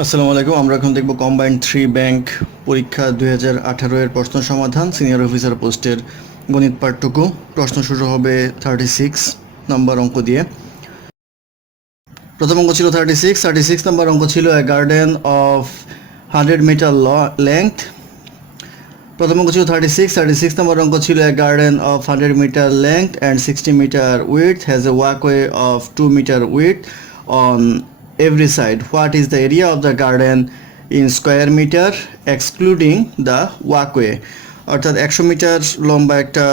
আসসালামু আলাইকুম। আমরা এখন দেখব কম্বাইন্ড 3 ব্যাংক পরীক্ষা 2018 এর প্রশ্ন সমাধান সিনিয়র অফিসার পোস্টের গণিত পাঠটুকু। প্রশ্ন শুরু হবে 36 নম্বর অঙ্ক দিয়ে। প্রথম অঙ্ক ছিল 36 নম্বর অঙ্ক ছিল a garden of 100 metre length. প্রথম অঙ্ক ছিল 36 নম্বর অঙ্ক ছিল a garden of 100 metre length and 60 metre width has a walkway of 2 metre width on every side. What is the area of the garden in square meter excluding the walkway? অর্থাৎ 100 metre লম্বা একটা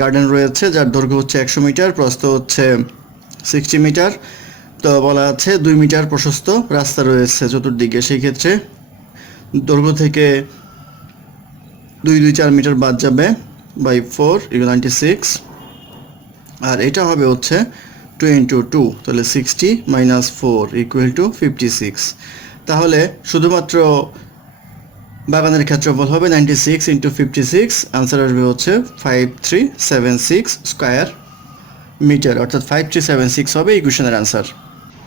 garden রয়েছে যার দৈর্ঘ্য হচ্ছে 100 metre, প্রস্থ হচ্ছে 60 metre. তো বলা আছে 2 মিটার প্রশস্ত রাস্তা রয়েছে চতুর্দিকে। সেই ক্ষেত্রে দৈর্ঘ্য থেকে 4 মিটার বাদ যাবে বাই 4 96, আর এটা হবে হচ্ছে 2 ইন্টু 2, তাহলে 60 মাইনাস 4 ইকুয়াল টু 56। তাহলে শুধুমাত্র বাগানের ক্ষেত্রফল হবে 96 ইন্টু 56, আনসার আসবে হচ্ছে 5376 স্কোয়ার মিটার, অর্থাৎ 5376 হবে এই কোশ্চেনের আনসার।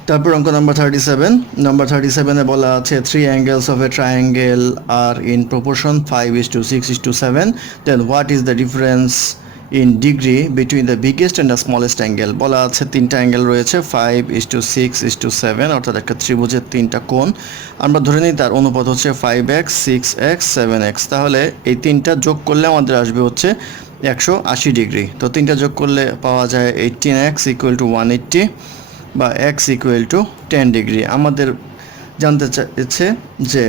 তারপর অঙ্ক নাম্বার 37 বলা আছে 3 angles of a triangle are in proportion 5:6:7, then what is the difference in degree between the biggest and the smallest angle? বলা আছে তিনটা অ্যাঙ্গেল রয়েছে 5:6:7, অর্থাৎ একটা ত্রিভুজের তিনটা কোণ। আমরা ধরে নিই তার অনুপাত হচ্ছে 5x 6x 7x। তাহলে এই তিনটা যোগ করলে আমাদের আসবে হচ্ছে 180 ডিগ্রি। তো তিনটা যোগ করলে পাওয়া যায় 18x ইকুয়াল টু 180 বা x ইকুয়াল টু 10 ডিগ্রি। আমাদের জানতে চাইছে যে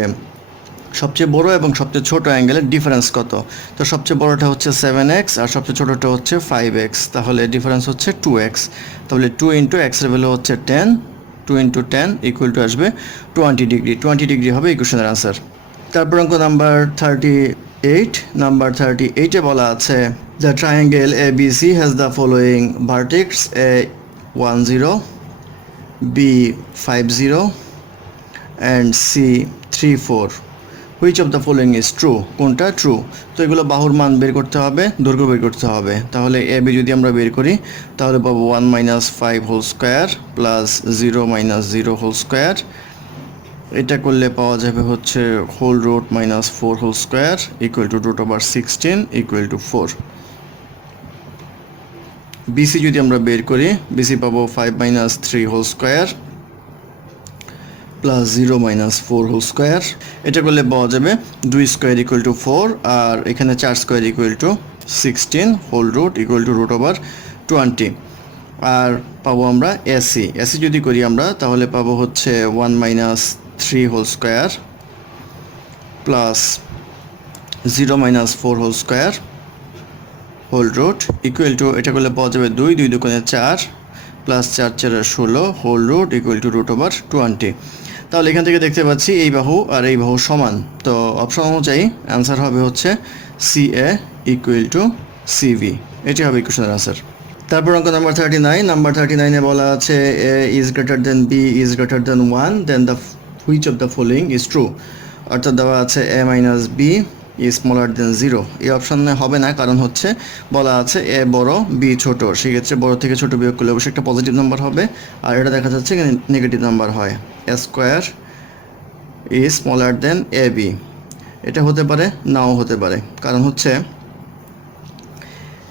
সবচেয়ে বড় এবং সবচেয়ে ছোট অ্যাঙ্গেলের ডিফারেন্স কত। তো সবচেয়ে বড়টা হচ্ছে 7x আর সবচেয়ে ছোটটা হচ্ছে 5x, তাহলে ডিফারেন্স হচ্ছে 2x। তাহলে 2 ইন্টু এক্স এর ভ্যালু হচ্ছে 10, 2 ইন্টু 10 ইকুয়াল টু আসবে 20 ডিগ্রি। 20 ডিগ্রি হবে এই কোশ্চেনের আনসার। তারপর অঙ্ক নাম্বার 38 বলা আছে the triangle ABC has the following vertex A10, B50 and C34. Which of the following is true? কোনটা ট্রু? তো এগুলো বাহুর মান বের করতে হবে, দৈর্ঘ্য বের করতে হবে। তাহলে এ বি যদি আমরা বের করি তাহলে পাবো 1 - 5 whole square plus 0 - 0 whole square. এটা করলে পাওয়া যাবে হচ্ছে whole root -4 whole square equal to √16 equal to 4। BC যদি আমরা বের করি, বিসি পাবো 5 - 3 whole square plus 0 - 4 whole square. এটা করলে পাওয়া যাবে 2 স্কোয়ার ইকুয়াল টু 4, আর এখানে 4 square equal to 16 whole root equal to √20। আর পাবো আমরা এসি যদি করি আমরা তাহলে পাবো হচ্ছে 1 - 3 whole square plus 0 - 4 whole square whole root equal to, এটা করলে পাওয়া যাবে 2 2 দুগুণে 4 plus 4 4 16 whole root equal to √20। তাহলে এখান থেকে দেখতে পাচ্ছি এই বাহু আর এই বাহু সমান। তো অপশন অনুযায়ী অ্যান্সার হবে হচ্ছে CA ইকুয়াল টু CV। এটি হবে কোশ্চেনের আনসার। তারপর অঙ্ক নাম্বার 39 বলা আছে A is greater than B is greater than 1, then the which of the following is true? অর্থাৎ দেওয়া আছে A - B is smaller than 0। এই অপশানে হবে না, কারণ হচ্ছে বলা আছে এ বড় বি ছোট। সেক্ষেত্রে বড় থেকে ছোট বিয়োগ করলে অবশ্যই একটা পজিটিভ নাম্বার হবে, আর এটা দেখা যাচ্ছে নেগেটিভ নাম্বার হয়। A square is smaller than AB। এটা হতে পারে, নাও হতে পারে, কারণ হচ্ছে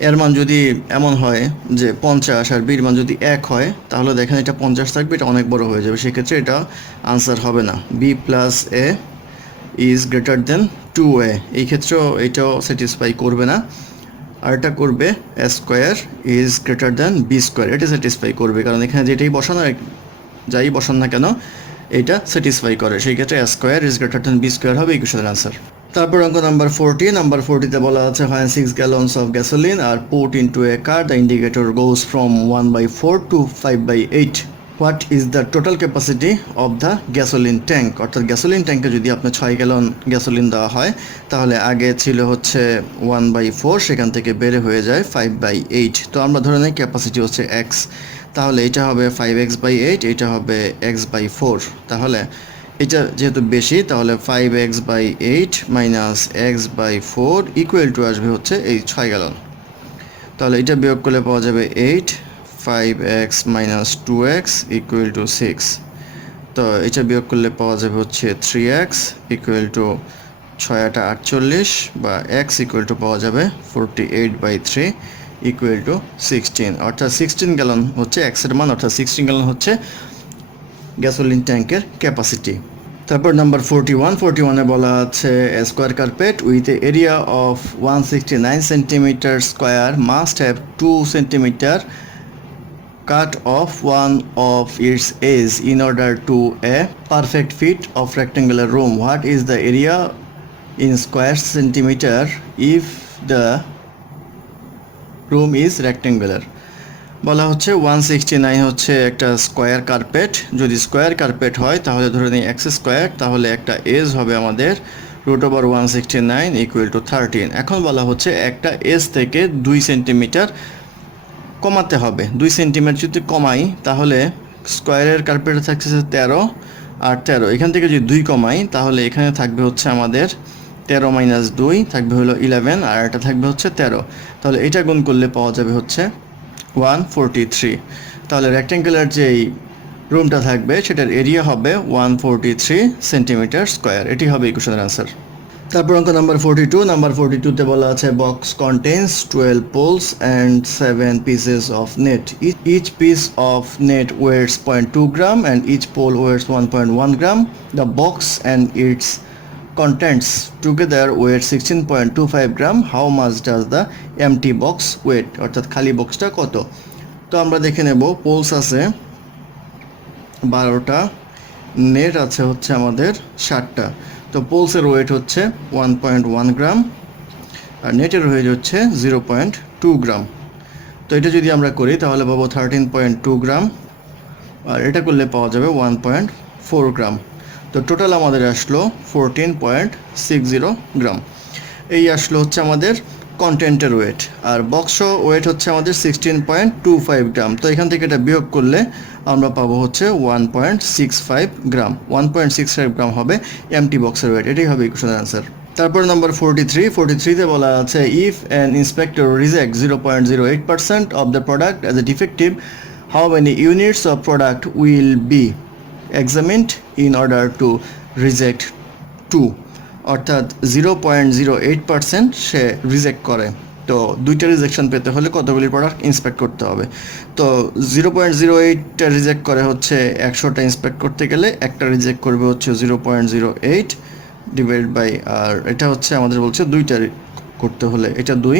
এর মান যদি এমন হয় যে 50 আর বির মান যদি 1 হয় তাহলে দেখেন এটা 50 থাকবে, এটা অনেক বড় হয়ে যাবে। সেক্ষেত্রে এটা আনসার হবে না। B + A is greater then 2A, এই ক্ষেত্রেও এটাও স্যাটিসফাই করবে না। আর এটা করবে A square is greater than B square, এটা স্যাটিসফাই করবে, কারণ এখানে যেটাই বসানো যাই বসান না কেন এটা স্যাটিসফাই করে। সেই ক্ষেত্রে A square is greater than B square হবে এই কোশ্চেনের আনসার। তারপর অঙ্ক নাম্বার 40 বলা আছে when 6 gallons of gasoline are put into a car the indicator goes from 1/4 to 5/8. What is the total capacity of the gasoline tank? অর্থাৎ gasoline ট্যাঙ্কে যদি আপনার 6 গ্যালন গ্যাসোলিন দেওয়া হয় তাহলে আগে ছিল হচ্ছে 1/4, সেখান থেকে বেড়ে হয়ে যায় 5/8। তো আমরা ধরে নিই ক্যাপাসিটি হচ্ছে x, তাহলে এটা হবে 5x/8, এটা হবে x/4। তাহলে এটা যেহেতু বেশি তাহলে 5x/8 minus x/4 equal to আসবে হচ্ছে এই 6 গ্যালন। তাহলে এটা বিয়োগ করলে পাওয়া যাবে 8, 5x - 2x ইকুয়াল টু 6। তো এটা বিয়োগ করলে পাওয়া যাবে হচ্ছে 3x ইকুয়াল টু 6×8 = 48 বা x ইকুয়াল টু পাওয়া যাবে 48/3 ইকুয়াল টু 16, অর্থাৎ 16 গ্যালন হচ্ছে x এর মান, অর্থাৎ 16 গ্যালন হচ্ছে গ্যাসোলিন ট্যাঙ্কের ক্যাপাসিটি। তারপর নাম্বার 41 বলা আছে square carpet with a area of 169 centimetre square must have 2 centimetre cut off one of its edge in order to a perfect fit of rectangular room. What is the area in square centimeter if the room is rectangular? বলা হচ্ছে 169 হচ্ছে একটা square carpet. যদি square carpet হয় তাহলে ধরে নিই x square, তাহলে একটা এজ হবে আমাদের √169 ইকুয়াল টু 13। এখন বলা হচ্ছে একটা এজ থেকে 2 সেন্টিমিটার কমাতে হবে। 2 সেন্টিমিটার যদি কমাই তাহলে স্কোয়ারের কার্পেটে থাকছে 13 আর 13, এখান থেকে যদি 2 কমাই তাহলে এখানে থাকবে হচ্ছে আমাদের 13 - 2 থাকবে হলো 11, আর এটা থাকবে হচ্ছে 13। তাহলে এটা গুণ করলে পাওয়া যাবে হচ্ছে 143। তাহলে রেক্ট্যাঙ্গুলার যেই রুমটা থাকবে সেটার এরিয়া হবে 143 সেন্টিমিটার স্কোয়ার। এটি হবে ইকুয়েশনের আনসার। তারপর অঙ্ক নাম্বার 42। নাম্বার 42-তে বলা আছে box contains 12 poles and 7 pieces of net. Each piece of net weighs 0.2 gram and each pole weighs 1.1 gram. The box and its contents together weigh 16.25 gram. How much does the empty box weight? অর্থাৎ খালি বক্সটা কত? তো আমরা দেখে নেব। Polls আছে 12টা, net আছে হচ্ছে আমাদের 60টা। তো পোলসের ওয়েট হচ্ছে 1.1 গ্রাম আর নেটের ওয়েট হচ্ছে 0.2 গ্রাম। তো এটা যদি আমরা করি তাহলে পাবো 13.2 গ্রাম, আর এটা করলে পাওয়া যাবে 1.4 গ্রাম। তো টোটাল আমাদের আসলো 14.60 গ্রাম। এই আসলো হচ্ছে আমাদের কন্টেন্টের ওয়েট, আর বক্স ওয়েট হচ্ছে আমাদের 16.25 গ্রাম। তো এখান থেকে এটা বিয়োগ করলে আমরা পাবো হচ্ছে 1.65 গ্রাম। 1.65 গ্রাম হবে এমটি বক্সের ওয়েট। এটাই হবে ইকুয়েশনের আনসার। তারপর নাম্বার 43-তে বলা আছে if an inspector reject 0.08% of the product as a defective, how many units of product will be examined in order to reject 2? অর্থাৎ 0.08% সে রিজেক্ট করে। তো 2টা রিজেকশন পেতে হলে কতগুলি প্রোডাক্ট ইন্সপেক্ট করতে হবে? তো 0.08টা রিজেক্ট করে হচ্ছে 100টা ইন্সপেক্ট করতে গেলে একটা রিজেক্ট করবে হচ্ছে 0.08 ডিভাইড বাই, আর এটা হচ্ছে আমাদের বলছে 2টা করতে হলে এটা 2।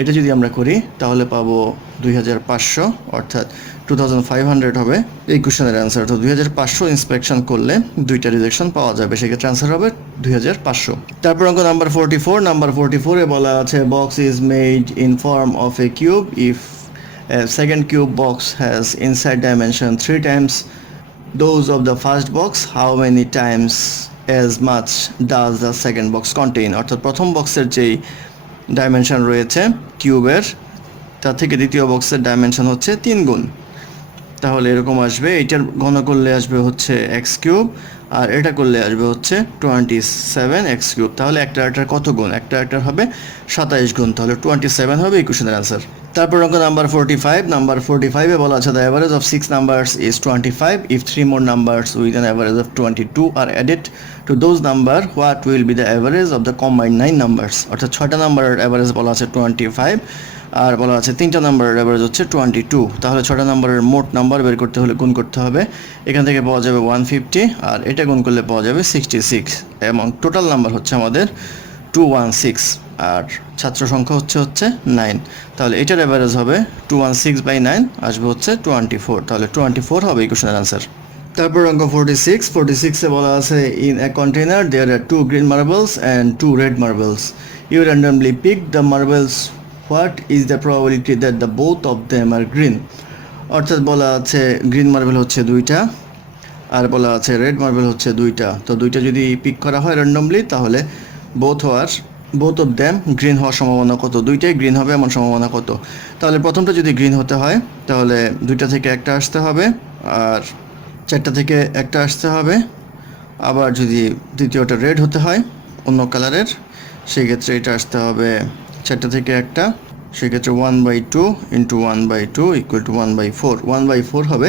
এটা যদি আমরা করি তাহলে পাবো 2500, অর্থাৎ 2500 হবে এই কোশ্চেনের অ্যান্সার। তো 2500 ইন্সপেকশন করলে 2টা রিজেকশন পাওয়া যাবে, সেক্ষেত্রে অ্যান্সার হবে 2500। তারপর অঙ্ক নাম্বার 44। নাম্বার 44-এ বলা আছে box is made in form of A cube if a second cube box has inside dimension 3 times those of the first box, how many times as much does the second box contain? অর্থাৎ প্রথম বক্সের যেই dimension রয়েছে কিউবের, তার থেকে দ্বিতীয় বক্সের ডাইমেনশন হচ্ছে 3 গুণ। তাহলে এরকম আসবে, এইটার ঘন করলে আসবে হচ্ছে এক্স কিউব, আর এটা করলে আসবে হচ্ছে 27x কিউব। তাহলে একটার কত গুণ? একটার হবে 27 গুণ, তাহলে 27 হবে ইকুয়েশনের অ্যান্সার। তারপর অঙ্ক নাম্বার 45। নাম্বার 45-এ বলা আছে the average of 6 numbers is 25 if 3 more numbers with an average of 22 are added to those number, what will be the average of the combined 9 numbers? অর্থাৎ 6টা নাম্বারের অ্যাভারেজ বলা আছে 25 আর বলা আছে 3টা নাম্বারের অ্যাভারেজ হচ্ছে 22। তাহলে 6টা নাম্বারের মোট নাম্বার বের করতে হলে গুণ করতে হবে। এখান থেকে পাওয়া যাবে 150 আর এটা গুণ করলে পাওয়া যাবে 66 এবং টোটাল নাম্বার হচ্ছে আমাদের 216 আর ছাত্র সংখ্যা হচ্ছে 9। তাহলে এটার অ্যাভারেজ হবে 216/9 আসবে হচ্ছে 24। তাহলে 24 হবে ইকুয়েশনের আনসার। তারপর অঙ্ক 46-এ বলা আছে in a container there are 2 green marbles and 2 red marbles, you randomly pick the marbles, what is the probability that the both of them are green? অর্থাৎ বলা আছে গ্রিন মার্বেল হচ্ছে 2টা আর বলা আছে রেড মার্বেল হচ্ছে 2টা। তো 2টা যদি পিক করা হয় র্যান্ডমলি তাহলে বোথ অফ দ্যাম গ্রিন হওয়ার সম্ভাবনা কত? 2টাই গ্রিন হবে এমন সম্ভাবনা কত? তাহলে প্রথমটা যদি গ্রিন হতে হয় তাহলে 2টা থেকে একটা আসতে হবে আর 4টা থেকে একটা আসতে হবে। আবার যদি দ্বিতীয়টা রেড হতে হয় অন্য কালারের, সেক্ষেত্রে এটা আসতে হবে 4টা থেকে একটা, সেক্ষেত্রে 1/2 × 1/2 = 1/4। 1/4 হবে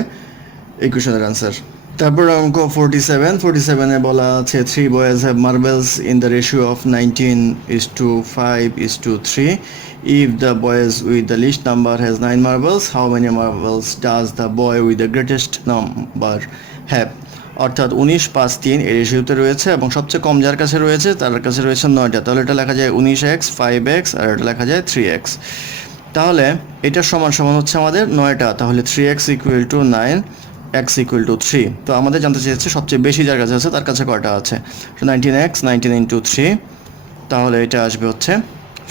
ইকুয়েশনের আনসার। তারপর অঙ্ক 47 এ বলা আছে 3 boys have marbles in the ratio of 19:5:3. If the boys with the least number has 9 marbles, how many marbles does the boy with the greatest number have? অর্থাৎ 19:5:3 এর রেশিওতে রয়েছে এবং সবচেয়ে কম যার কাছে রয়েছে তার কাছে রয়েছে 9টা, তাহলে এটা লেখা যায় 19x 5x আর এটা লেখা যায় 3x। তাহলে এটার সমান সমান হচ্ছে আমাদের 9টা, তাহলে 3x equal to 9, x equal to 3। তো আমাদের জানতে চেয়েছে সবচেয়ে বেশি যার কাছে আছে তার কাছে কয়টা আছে, 19x 19 ইন্টু 3, তাহলে এটা আসবে হচ্ছে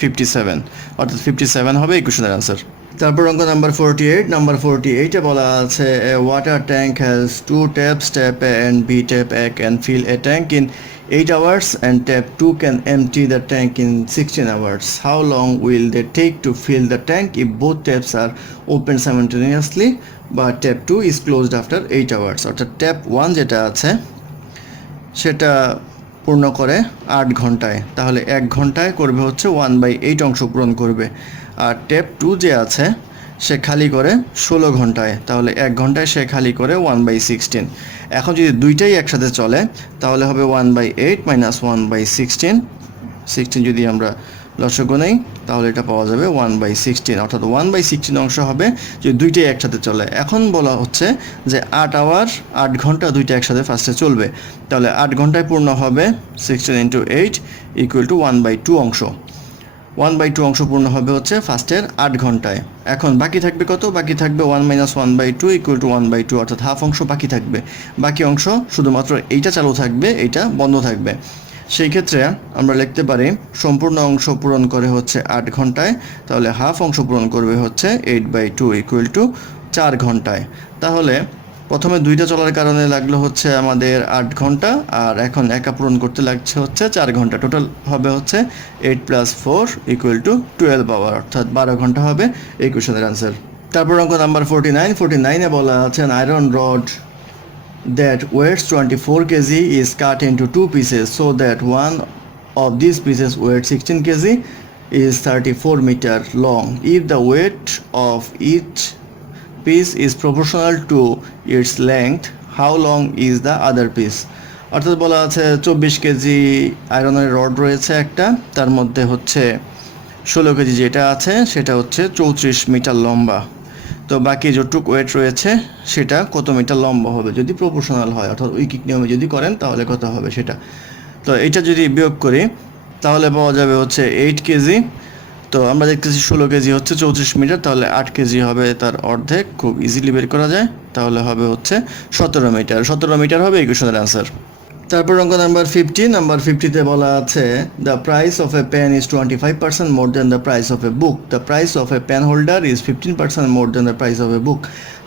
57, অর্থাৎ 57 হবে ইকুয়েশনের অ্যান্সার। তারপর অঙ্ক নাম্বার 48 এ বলা আছে water tank has 2 taps, tap A and B, tap A can fill a tank in 8 hours and tap 2 can empty the tank in 16 hours. How long will they take to fill the tank if both taps are open simultaneously but tap 2 is closed after 8 hours? অর্থাৎ tap 1 যেটা আছে সেটা পূর্ণ করে 8 ঘন্টায়, তাহলে 1 ঘন্টায় করবে হচ্ছে 1/8 অংশ পূরণ করবে। আর ট্যাপ 2 যে আছে সে খালি করে 16 ঘন্টায়, তাহলে 1 ঘন্টায় সে খালি করে 1/16। এখন যদি দুইটাই একসাথে চলে তাহলে হবে 1/8 মাইনাস 1/16, 16 যদি আমরা লসাগু নেই তাহলে এটা পাওয়া যাবে 1/16, অর্থাৎ 1/16 অংশ হবে যদি দুইটাই একসাথে চলে। এখন বলা হচ্ছে যে 8 ঘন্টা দুইটা একসাথে ফার্স্টে চলবে, তাহলে 8 ঘন্টায় পূর্ণ হবে 16 ইন্টু 8 ইকুয়াল টু 1/2 অংশ। 1/2 অংশ পূর্ণ হবে হচ্ছে ফার্স্টের 8 ঘন্টায়। এখন বাকি থাকবে কত? বাকি থাকবে 1 মাইনাস 1/2 ইকুয়াল টু 1/2, অর্থাৎ হাফ অংশ বাকি থাকবে। বাকি অংশ শুধুমাত্র এইটা চালু থাকবে, এইটা বন্ধ থাকবে। সেই ক্ষেত্রে আমরা লিখতে পারি সম্পূর্ণ অংশ পূরণ করে হচ্ছে 8 ঘন্টায়, তাহলে হাফ অংশ পূরণ করবে হচ্ছে 8/2 ইকুয়াল টু 4 ঘন্টায়। তাহলে প্রথমে দুইটা চলার কারণে লাগলো হচ্ছে আমাদের 8 ঘন্টা, আর এখন একা পূরণ করতে লাগছে হচ্ছে 4 ঘন্টা। টোটাল হবে হচ্ছে 8 + 4 ইকুয়াল টু 12 আওয়ার, অর্থাৎ 12 ঘন্টা হবে এই কোশ্চেনের আনসার। তারপর অঙ্ক নাম্বার 49 এ বলা আছে iron rod that weighs 24 kg is cut into 2 pieces so that one of these pieces weighs 16 kg is 34 meter long. If the weight of each piece is proportional to its length, how long is the other piece? অর্থাৎ বলা আছে 24 KG আয়রনের rod রয়েছে একটা, তার মধ্যে হচ্ছে 16 KG যেটা আছে সেটা হচ্ছে 34 মিটার লম্বা। তো বাকি যতটুকু ওয়েট রয়েছে সেটা কত মিটার লম্বা হবে যদি প্রপোর্শনাল হয়, অর্থাৎ ঐকিক নিয়মে যদি করেন তাহলে কত হবে সেটা। তো এটা যদি বিয়োগ করি তাহলে পাওয়া যাবে হচ্ছে 8 কেজি। তো আমরা দেখতেছি 16 কেজি হচ্ছে 34 মিটার, তাহলে 8 কেজি হবে তার অর্ধেক, খুব ইজিলি বের করা যায়। তাহলে হবে হচ্ছে 17 মিটার। 17 মিটার হবে এই কোশ্চেনের অ্যান্সার। তারপর অঙ্ক নাম্বার 50তে বলা আছে the price of a pen is 25% more than the price of a book. The price of a pen holder is 15% more than the price of a book.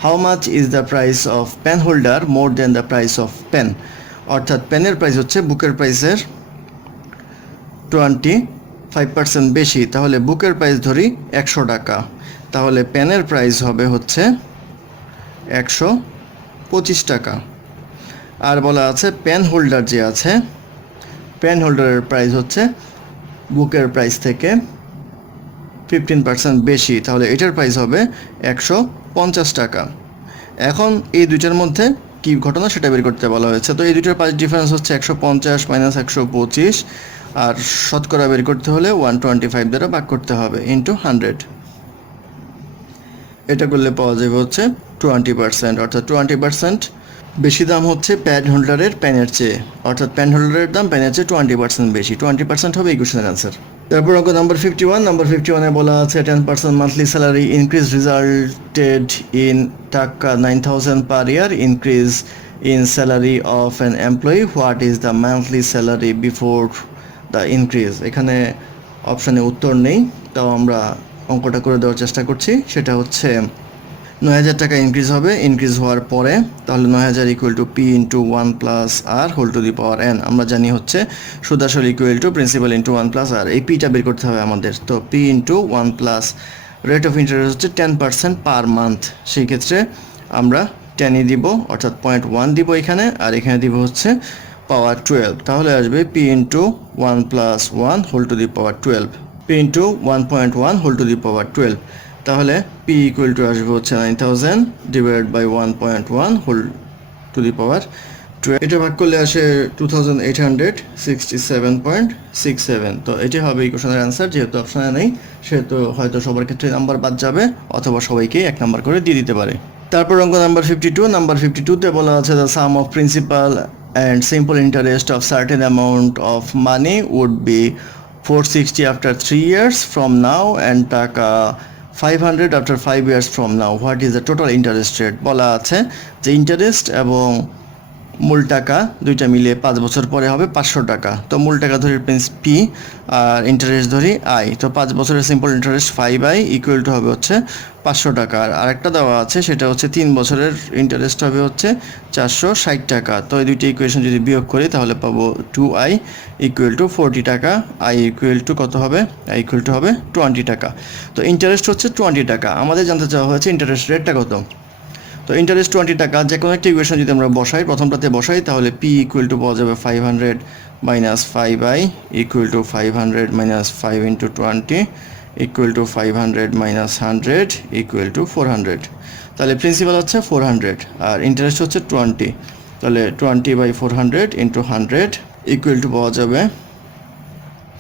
How much is the price of pen holder more than the price of pen? অর্থাৎ পেনের price হচ্ছে বুকের প্রাইসের 25% বেশি, তাহলে বুকের price ধরি 100 টাকা, তাহলে পেনের প্রাইস হবে হচ্ছে 125 টাকা। আর বলা আছে পেন হোল্ডার যে আছে পেন হোল্ডারের প্রাইস হচ্ছে বুকের প্রাইস থেকে 15% বেশি, তাহলে এটার প্রাইস হবে 150 টাকা। এখন এই দুইটার মধ্যে কি ঘটনা সেটা বের করতে বলা হয়েছে। তো এই দুইটার প্রাইস ডিফারেন্স হচ্ছে 150 মাইনাস 125, আর শতকরা বের করতে হলে 125 দ্বারা ভাগ করতে হবে ইন্টু 100। এটা করলে পাওয়া যাবে হচ্ছে 20%, অর্থাৎ 20% বেশি দাম হচ্ছে পেন হোল্ডারের পেনের চেয়ে, অর্থাৎ পেন হোল্ডারের দাম পেনের চেয়ে 20% বেশি। 20% হবে এই কোশ্চেনের অ্যান্সার। তারপর অঙ্ক নাম্বার 51 এ বলা আছে 10% monthly salary increase resulted in taka 9,000 per year increase in salary of an employee, what is the monthly salary before the increase? এখানে অপশানে উত্তর নেই, তাও আমরা অঙ্কটা করে দেওয়ার চেষ্টা করছি। সেটা হচ্ছে 9,000 টাকা ইনক্রিজ হবে ইনক্রিজ হওয়ার পরে, তাহলে 9,000 equal to P into 1 plus R whole to the power N. আমরা জানি হচ্ছে সুদাসল equal to principal into 1 plus R, এই পিটা বের করতে হবে আমাদের। তো P into 1 plus rate of interest হচ্ছে 10% পার মান্থ, সেই ক্ষেত্রে আমরা 10ই দিব, অর্থাৎ 0.1 দিব এখানে, আর এখানে দিব হচ্ছে পাওয়ার 12, তাহলে আসবে P into 1 plus 1 whole to the power 12, P into 1.1 whole to the power 12। তাহলে পি ইকুয়াল টু আসবে হচ্ছে 9,000 divide by 1.1 whole to the power 12। এটা ভাগ করলে আসে 2867.67। তো এটি হবে এই কোশ্চেনের অ্যান্সার। যেহেতু অপশনে নেই সেহেতু হয়তো সবার ক্ষেত্রে নাম্বার বাদ যাবে অথবা সবাইকে 1 নাম্বার করে দিয়ে দিতে পারে। তারপর অঙ্ক নাম্বার 52। নাম্বার 52-তে বলা আছে the sum of principal and simple interest of certain amount of money would be 460 after 3 years from now and টাকা 500 after 5 years from now. What is the total interest rate? বলা আছে যে interest এবং মূল টাকা দুইটা মিলিয়ে 5 বছর পরে হবে 500 টাকা। তো মূল টাকা ধরি পি আর ইন্টারেস্ট ধরি আই। তো 5 বছরের simple interest 5i equal to হবে হচ্ছে 500 টাকা। আর আরেকটা দেওয়া আছে সেটা হচ্ছে 3 বছরের ইন্টারেস্ট হবে হচ্ছে 460 টাকা। তো এই দুইটা ইকুয়েশন যদি বিয়োগ করি তাহলে পাবো 2i ইকুয়াল টু 40 টাকা। আই ইকুয়াল টু কত হবে? আই ইকুয়াল টু হবে 20 টাকা। তো ইন্টারেস্ট হচ্ছে 20 টাকা। আমাদের জানতে চাওয়া হয়েছে ইন্টারেস্ট রেটটা কত। তো ইন্টারেস্ট 20 টাকা। যে কোনো একটা ইকুয়েশন যদি আমরা বসাই, প্রথমটাতে বসাই, তাহলে পি ইকুয়াল টু পাওয়া যাবে 500 minus 5i equal to 500 minus 5 into 20 equal to 500 minus 100 equal to 400। তাহলে প্রিন্সিপাল হচ্ছে 400 আর ইন্টারেস্ট হচ্ছে 20। তাহলে 20/400 ইন্টু 100 ইকুয়াল টু পাওয়া যাবে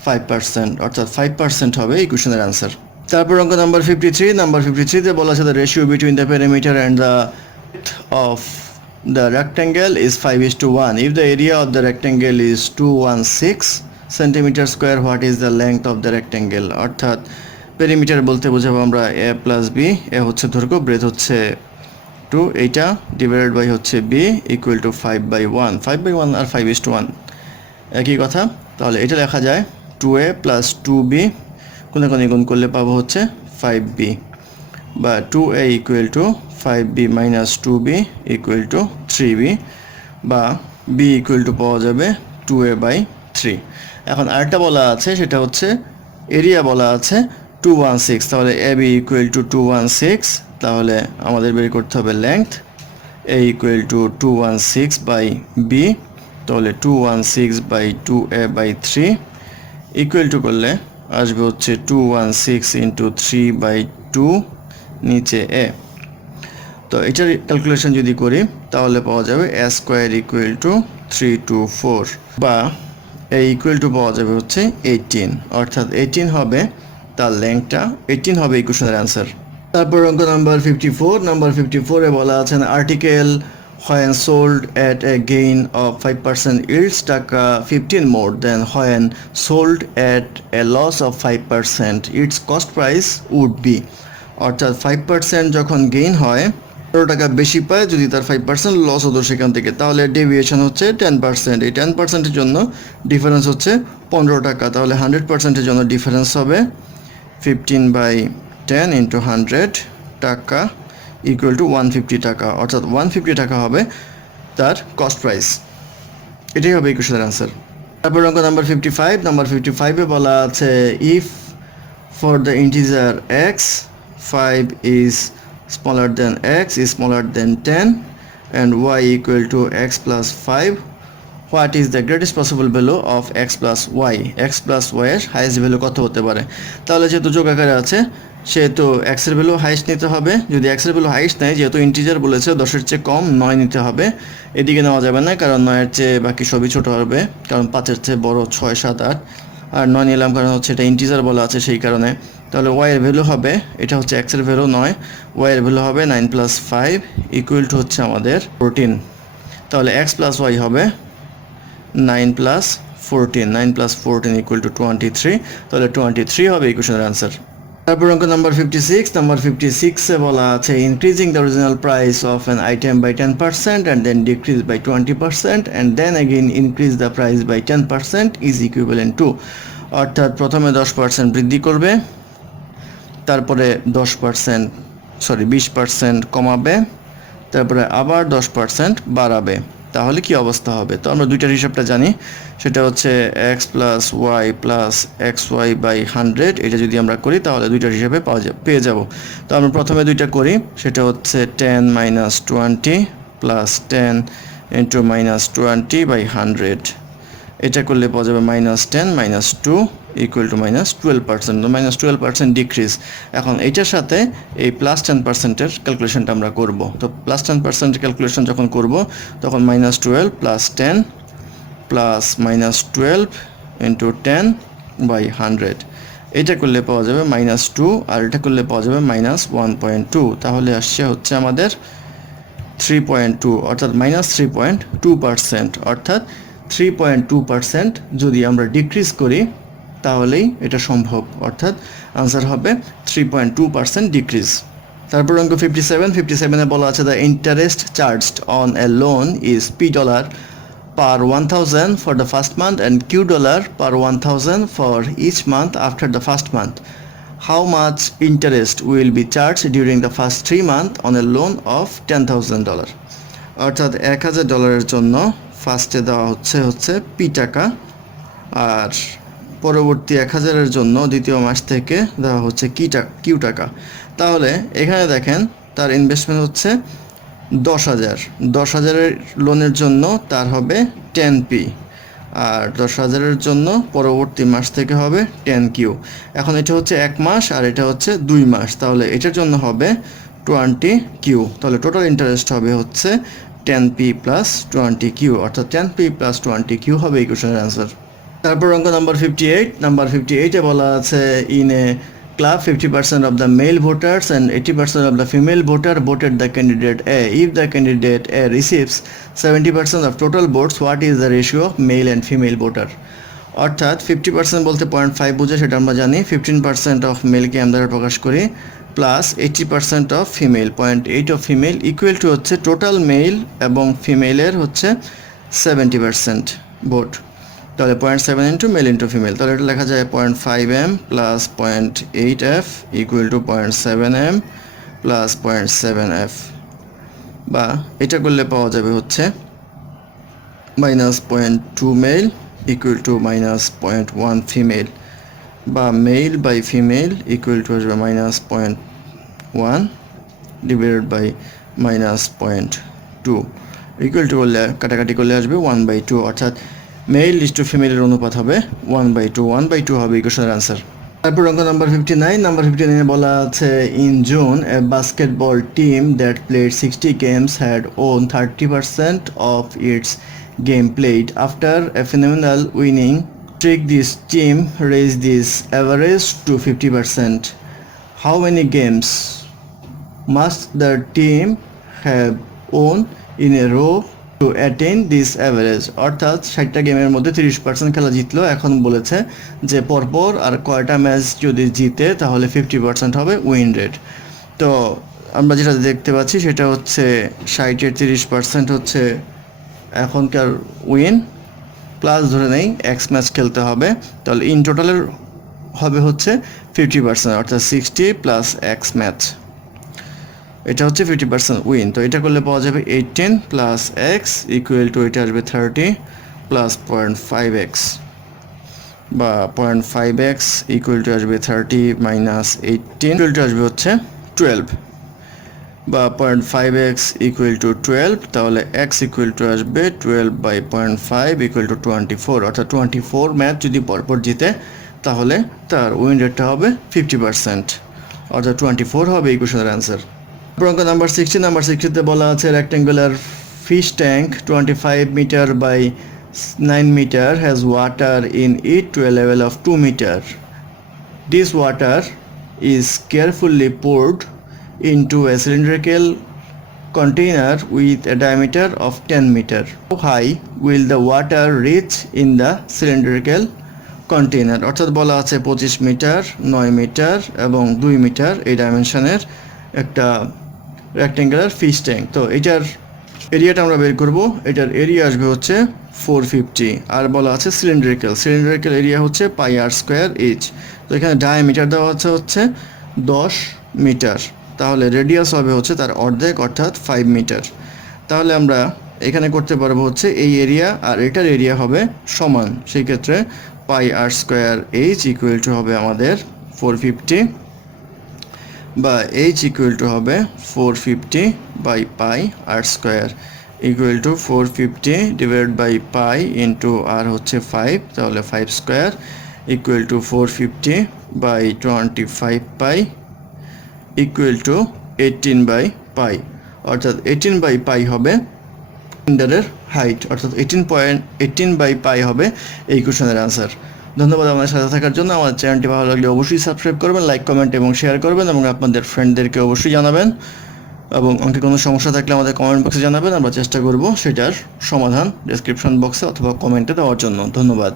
5%, অর্থাৎ 5% হবে ইকুয়েশনের অ্যান্সার। তারপর অঙ্ক নাম্বার 53। নাম্বার 53-তে বলা আছে the ratio between the perimeter and the of the rectangle is 5:1। If the area of the rectangle is 216 centimetre square, what is the length of the rectangle? অর্থাৎ পেরিমিটার বলতে বোঝাবো আমরা এ plus B. এ হচ্ছে দৈর্ঘ্য, breadth হচ্ছে 2, এইটা divided by হচ্ছে B equal to 5/1। 5/1 আর 5:1 একই কথা। তাহলে এটা লেখা যায় 2a প্লাস 2b কোনাকুনি গুণ করলে পাবো হচ্ছে 5b, বা 2a equal to 5b minus 2b equal to 3b, বা b ইকুয়াল টু পাওয়া যাবে 2a/3। এখন আরেকটা বলা আছে সেটা হচ্ছে এরিয়া বলা আছে 216। তাহলে ab ইকুয়াল টু 216। তাহলে আমাদের বের করতে হবে length a equal to 216/b। তাহলে 216/2a/3 ইকুয়াল টু করলে আসবে হচ্ছে 216 ইন্টু 3/2 নিচে এ। তো এটার ক্যালকুলেশন যদি করি তাহলে পাওয়া যাবে a স্কোয়ার ইকুয়াল টু 324, বা এ ইকুয়াল টু পাওয়া যাবে হচ্ছে 18, অর্থাৎ 18 হবে তার লেংথটা, 18 হবে ইকুয়েশনের অ্যান্সার। তারপর অঙ্ক নাম্বার 54। নাম্বার 54-এ বলা আছে article when sold at a gain of 5% yields টাকা 15 more than when sold at a loss of 5%, its cost price would be। অর্থাৎ 5% যখন গেইন হয় 15 টাকা বেশি পায়, যদি তার 5% লস হতো সেখান থেকে, তাহলে ডেভিয়েশন হচ্ছে 10%। এই 10%-এর জন্য ডিফারেন্স হচ্ছে 15 টাকা। তাহলে 100%-এর জন্য ডিফারেন্স হবে 15/10 ইন্টু 100 টাকা ইকুয়াল টু 150 টাকা, অর্থাৎ 150 টাকা হবে তার কস্ট প্রাইস। এটাই হবে ইকুয়েশনের অ্যান্সার। তারপর অঙ্ক নাম্বার 55। নাম্বার 55-এ বলা আছে if for the integer x 5 is smaller than x is smaller than 10 and y equal to x plus 5, what is the greatest possible value of x plus y? X plus ওয়াইয়ের highest value কত হতে পারে? তাহলে যেহেতু যোগ আকারে আছে সেহেতু এক্সের ভ্যালু হাইস্ট নিতে হবে। যদি এক্সের ভ্যালু হাইস্ট নেয়, যেহেতু ইন্টিজার বলেছে 10-এর চেয়ে কম 9 নিতে হবে। এদিকে নেওয়া যাবে না, কারণ 9-এর চেয়ে বাকি সবই ছোটো হবে, কারণ 5-এর চেয়ে বড় 6, 7, 8, আর 9 নিলাম কারণ হচ্ছে এটা ইন্টিজার বলা আছে সেই কারণে। তাহলে ওয়াইয়ের ভ্যালু হবে, এটা হচ্ছে এক্সের ভ্যালু 9, ওয়াইয়ের ভ্যালু হবে 9 + 5 ইকুয়াল টু হচ্ছে আমাদের 14। তাহলে এক্স প্লাস ওয়াই হবে 9 + 14, 9 + 14 ইকুয়াল টু 23। তাহলে 23 হবে ইকুয়েশনের অ্যান্সার। তারপর অঙ্ক নাম্বার 56। নাম্বার 56-এ বলা আছে increasing the original price of an item by 10% and then decrease by 20% and then again increase the price by 10% is equivalent to. অর্থাৎ প্রথমে 10% বৃদ্ধি করবে, তারপরে 20% কমাবে, তারপরে আবার 10% বাড়াবে। তাহলে কি অবস্থা হবে? তো আমরা দুইটার হিসাবটা জানি, সেটা হচ্ছে x plus y plus x y by 100। এটা যদি আমরা করি তাহলে দুইটার হিসাবে পেয়ে যাব। তো আমরা প্রথমে দুইটা করি, সেটা হচ্ছে 10 - 20 প্লাস 10 × -20/100। এটা করলে পাওয়া যাবে -10 -2 ইকুয়াল টু -12%, তো -12% ডিক্রিজ। এখন এটার সাথে এই +10%-এর ক্যালকুলেশনটা আমরা করব। তো +10% ক্যালকুলেশন যখন করব তখন -12 + 10 প্লাস -12 ইন্টু 10 বাই 100, এটা করলে পাওয়া যাবে -2 আর এটা করলে পাওয়া যাবে -1.2, তাহলে আসছে হচ্ছে আমাদের 3.2 অর্থাৎ -3.2%, অর্থাৎ 3.2% যদি আমরা ডিক্রিজ করি তাহলেই এটা সম্ভব, অর্থাৎ আনসার হবে 3.2% ডিক্রিজ। তারপর অঙ্ক 57 বলা আছে the interest charged on a loan is $P per 1000 for the first month and $Q per 1000 for each month after the first month. How much interest will be charged during the first 3 months on a loan of $10,000? অর্থাৎ $1000 জন্য ফার্স্টে দেওয়া হচ্ছে P টাকা, আর পরবর্তী 1000-এর জন্য দ্বিতীয় মাস থেকে দেওয়া হচ্ছে Q টাকা। তাহলে এখানে দেখেন তার ইনভেস্টমেন্ট হচ্ছে 10,000 লোনের জন্য তার হবে 10P, আর 10,000-এর জন্য পরবর্তী মাস থেকে হবে 10Q। এখন এটা হচ্ছে 1 মাস আর এটা হচ্ছে 2 মাস, তাহলে এটার জন্য হবে 20Q। তাহলে টোটাল ইন্টারেস্ট হবে হচ্ছে 10P প্লাস 20Q, অর্থাৎ 10P প্লাস 20Q হবে এই কোশ্চেনের অ্যান্সার। তারপর অঙ্ক নাম্বার 58-এ বলা আছে in A club 50% of the male voters and 80% of the female voter voted the candidate A. If the candidate A receives 70% of total votes, what is the ratio of male and female voter? অর্থাৎ 50% বলতে 0.5 বোঝে, সেটা আমরা জানি। 15% of মেলকে আমরা প্রকাশ করি plus 80% of female, 0.8 of female equal two হচ্ছে total mail এবং ফিমেলের হচ্ছে 70% ভোট। তাহলে 0.7 ইন্টু মেল ইন্টু ফিমেল, তাহলে এটা লেখা যায় 0.5m plus 0.8f equal to 0.7m plus 0.7f, বা এটা করলে পাওয়া যাবে হচ্ছে -0.2 মেল ইকুয়াল টু -0.1 ফিমেল, বা male by female equal to আসবে -0.1 ডিভাইডেড বাই -0.2 ইকুয়াল টু করলে কাটাকাটি করলে আসবে 1/2, অর্থাৎ মেল ইস টু ফিমেলের অনুপাত হবে 1/2 হবে ইকুয়েশনের আনসার। তারপর অঙ্ক নাম্বার 59 বলা আছে in June A basketball team that played 60 games had won 30% of its game played after a phenomenal winning streak. This team raised this average to 50%. How many games must the team have won in a row to attain this average? অর্থাৎ 60টা গেমের মধ্যে 30% খেলা জিতলো, এখন বলেছে যে পরপর আর কয়টা ম্যাচ যদি জিতে তাহলে 50% হবে উইন রেট। তো আমরা যেটা দেখতে পাচ্ছি সেটা হচ্ছে 60-এর 30% হচ্ছে এখনকার উইন, প্লাস ধরে নেই এক্স ম্যাচ খেলতে হবে, তাহলে ইন টোটালের হবে হচ্ছে 50%, অর্থাৎ 60 প্লাস এক্স ম্যাচ, এটা হচ্ছে 50% উইন। তো এটা করলে পাওয়া যাবে 18 প্লাস এক্স ইকুয়াল টু এটা আসবে 30 প্লাস 0.5x, বা 0.5x ইকুয়াল টু আসবে 30 মাইনাস 18 ইকুয়াল টু আসবে হচ্ছে 12, বা 0.5x ইকুয়াল টু 12, তাহলে x ইকুয়াল টু আসবে 12/0.5 ইকুয়াল টু 24, অর্থাৎ 24 ম্যাচ যদি পরপর জিতে তাহলে তার উইন রেটটা হবে 50%, অর্থাৎ 24 হবে এই কোশ্চেনের অ্যান্সার। অঙ্ক নাম্বার 60 বলা আছে rectangular fish tank 25 metre by 9 metre has water in it to a level of 2 metre. This water is carefully poured into a cylindrical container with a diameter of 10 meter. How high will the water reach in the cylindrical container? অর্থাৎ বলা আছে 25 metre, 9 metre এবং 2 metre এই ডাইমেনশনের একটা rectangular fish tank. তো এটার এরিয়াটা আমরা বের করব, এটার এরিয়া আসবে হচ্ছে 450, আর বলা আছে সিলিন্ড্রিক্যাল এরিয়া হচ্ছে πr²h। তো এখানে ডায়ামিটার দেওয়া হচ্ছে 10 মিটার, তাহলে রেডিয়াস হবে হচ্ছে তার অর্ধেক অর্থাৎ 5 মিটার। তাহলে আমরা এখানে করতে পারবো হচ্ছে এই এরিয়া আর এটার এরিয়া হবে সমান, সেই ক্ষেত্রে πr²h ইকুয়াল টু হবে আমাদের 450, বা h ইকুয়াল টু হবে 450 by πr²। Equal to 450 divide by pi into R হচ্ছে 5, তাহলে 5 square equal to 450 by 25 pi equal to 18 by pi, অর্থাৎ 18 বাই পাই হবে সিলিন্ডারের হাইট, অর্থাৎ 18 বাই পাই হবে এই কোশ্চেনের অ্যান্সার। ধন্যবাদ আমাদের সাথে থাকার জন্য। আমার চ্যানেলটি ভালো লাগলে অবশ্যই সাবস্ক্রাইব করবেন, লাইক কমেন্ট এবং শেয়ার করবেন এবং আপনাদের ফ্রেন্ডদেরকে অবশ্যই জানাবেন, এবং অঙ্কে কোনো সমস্যা থাকলে আমাদের কমেন্ট বক্সে জানাবেন, আমরা চেষ্টা করব সেটার সমাধান ডেসক্রিপশন বক্সে অথবা কমেন্টে দেওয়ার জন্য। ধন্যবাদ।